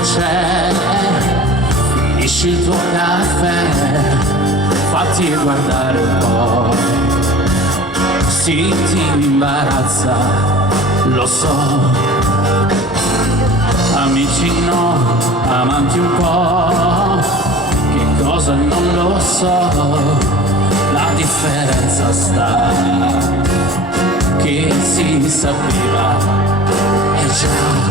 c'è, finisci il tuo caffè, fatti guardare un po'. Sì, ti imbarazza, lo so. Amici no, amanti un po', che cosa non lo so. La differenza sta che si sapeva, e già